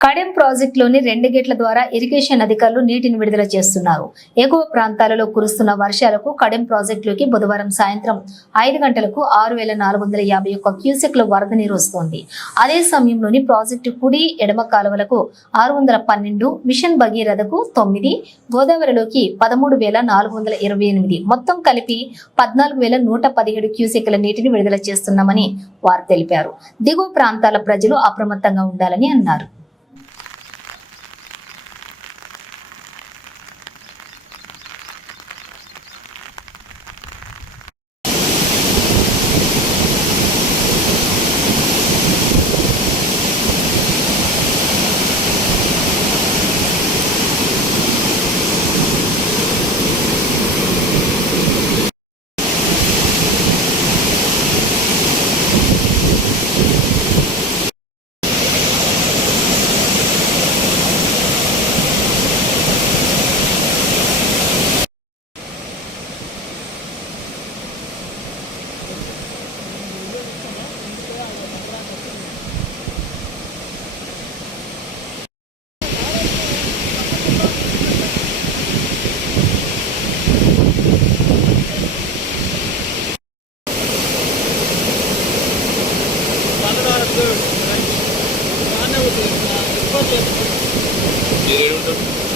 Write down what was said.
కడెం ప్రాజెక్టులోని రెండు గేట్ల ద్వారా ఇరిగేషన్ అధికారులు నీటిని విడుదల చేస్తున్నారు. ఎగువ ప్రాంతాలలో కురుస్తున్న వర్షాలకు కడెం ప్రాజెక్టులోకి బుధవారం సాయంత్రం ఐదు గంటలకు ఆరు వేల నాలుగు వందల యాభై ఒక్క క్యూసెక్ల వరద నీరు వస్తోంది. అదే సమయంలోని ప్రాజెక్టు కుడి ఎడమ కాలువలకు ఆరు వందల పన్నెండు మిషన్ భగీరథకు తొమ్మిది గోదావరిలోకి పదమూడు వేల నాలుగు వందల ఇరవై ఎనిమిది మొత్తం కలిపి పద్నాలుగు వేల నూట పదిహేడు క్యూసెక్ల నీటిని విడుదల చేస్తున్నామని వారు తెలిపారు. దిగువ ప్రాంతాల ప్రజలు అప్రమత్తంగా ఉండాలని అన్నారు. 이